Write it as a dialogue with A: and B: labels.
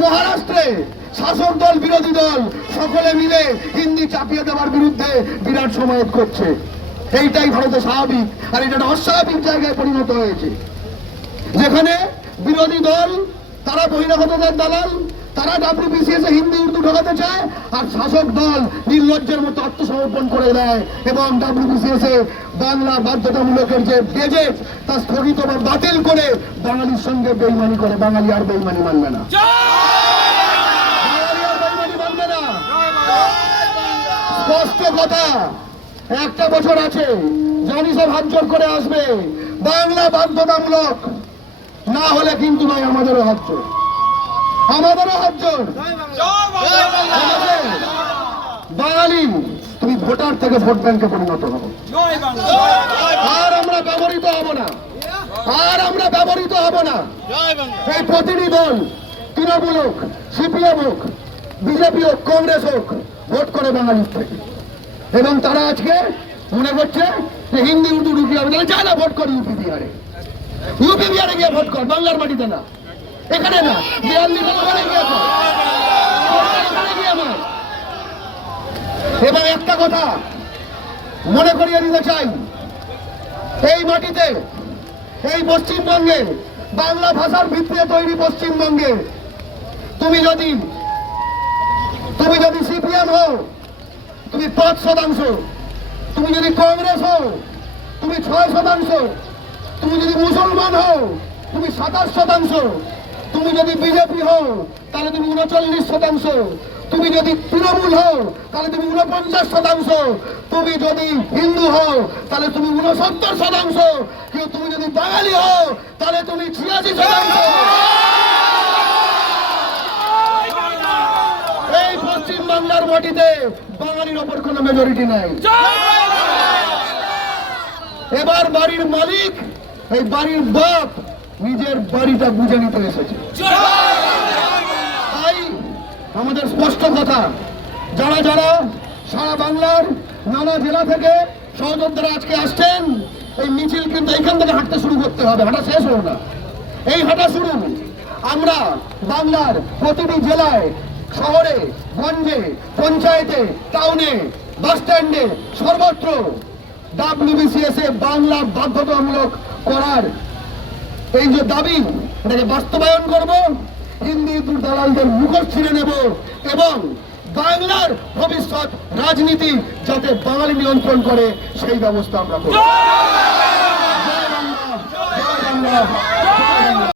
A: মহারাষ্ট্রে শাসক দল, বিরোধী দল, সকলে মিলে হিন্দি চাপিয়ে দেওয়ার বিরুদ্ধে বিরাট সমাবেশ করছে। এইটাই ভারতে স্বাভাবিক, আর এটা একটা অস্বাভাবিক জায়গায় পরিণত হয়েছে। যেখানে বিরোধী দল, তারা বহিরাগতদের দালাল, তারা ডাব্লিউবিসিএস এ হিন্দি, উর্দু ঢোকাতে চায়, আর শাসক দল নির্লজ্জের মতো আত্মসমর্পণ করে দেয় এবং ডাব্লিউবিসিএস এ বাংলা বাধ্যতামূলকের যে বেজেট তা স্থগিত বা বাতিল করে বাঙালির সঙ্গে বেইমানি করে, বাঙালি আর বেইমানি মানবে না বাঙালি আর বেইমানি মানবে না স্পষ্ট কথা। একটা বছর আছে, জানি সব হাত জোর করে আসবে। বাংলা বাধ্যতামূলক। না হলে কিন্তু নয় আমাদেরও হাত জোর আমাদেরও হাত জোর আমাদের বাঙালি, তুমি ভোটার থেকে ভোট ব্যাংকে পরিণত হব আর আমরা ব্যবহৃত হব না। আর আমরা ব্যবহৃত হব না। এই প্রতিটি দল, তৃণমূল হোক, সিপিএম হোক, বিজেপি হোক, কংগ্রেস হোক ভোট করে বাঙালির থেকে। এবং তারা আজকে মনে করছে যে হিন্দি, উর্দু ঢুকিয়ে হবে তাহলে যায় না ভোট কর ইউপি, বিহারে। ইউপি, বিহারে গিয়ে ভোট কর, বাংলার মাটিতে না। এখানে না নয়। এবং একটা কথা মনে করিয়ে দিতে চাই, এই মাটিতে, এই পশ্চিমবঙ্গে বাংলা ভাষার ভিত্তিতে তৈরি পশ্চিমবঙ্গে তুমি যদি তুমি যদি সিপিএম হও, তুমি পাঁচ শতাংশ। তুমি যদি কংগ্রেস হও, তুমি ছয় শতাংশ। তুমি যদি মুসলমান হও, তুমি সাতাশ শতাংশ। তুমি যদি বিজেপি হও, তাহলে তুমি উনচল্লিশ শতাংশ। তুমি যদি তৃণমূল হও, তাহলে তুমি উনপঞ্চাশ শতাংশ। তুমি যদি হিন্দু হও, তাহলে তুমি উনসত্তর শতাংশ। কিন্তু তুমি যদি বাঙালি হও, তাহলে তুমি ছিয়াশি শতাংশ এই পশ্চিম বাংলার মাটিতে বাঙালির ওপর কোনো মেজরিটি নাই। এবার বাড়ির মালিক, এই বাড়ির বাপ নিজের বাড়িটা বুঝে নিতে এসেছে। তাই আমাদের স্পষ্ট কথা, যারা যারা সারা বাংলার নানা জেলা থেকে সহযোদ্ধারা আজকে আসছেন, এই মিছিল কিন্তু এইখান থেকে হাঁটতে শুরু করতে হবে, হাঁটা শেষ হলো না। এই হাঁটা শুরু, আমরা বাংলার প্রতিটি জেলায় শহরে গঞ্জে পঞ্চায়েতে টাউনে বাস স্ট্যান্ডে সর্বত্র ডাব্লিউবিসিএস এ বাংলা বাধ্যতামূলক করার এই যে দাবি এটাকে বাস্তবায়ন করব হিন্দি দালালদের মুখোশ ছিঁড়ে নেব এবং বাংলার ভবিষ্যৎ রাজনীতি যাতে বাঙালি নিয়ন্ত্রণ করে সেই ব্যবস্থা আমরা করব।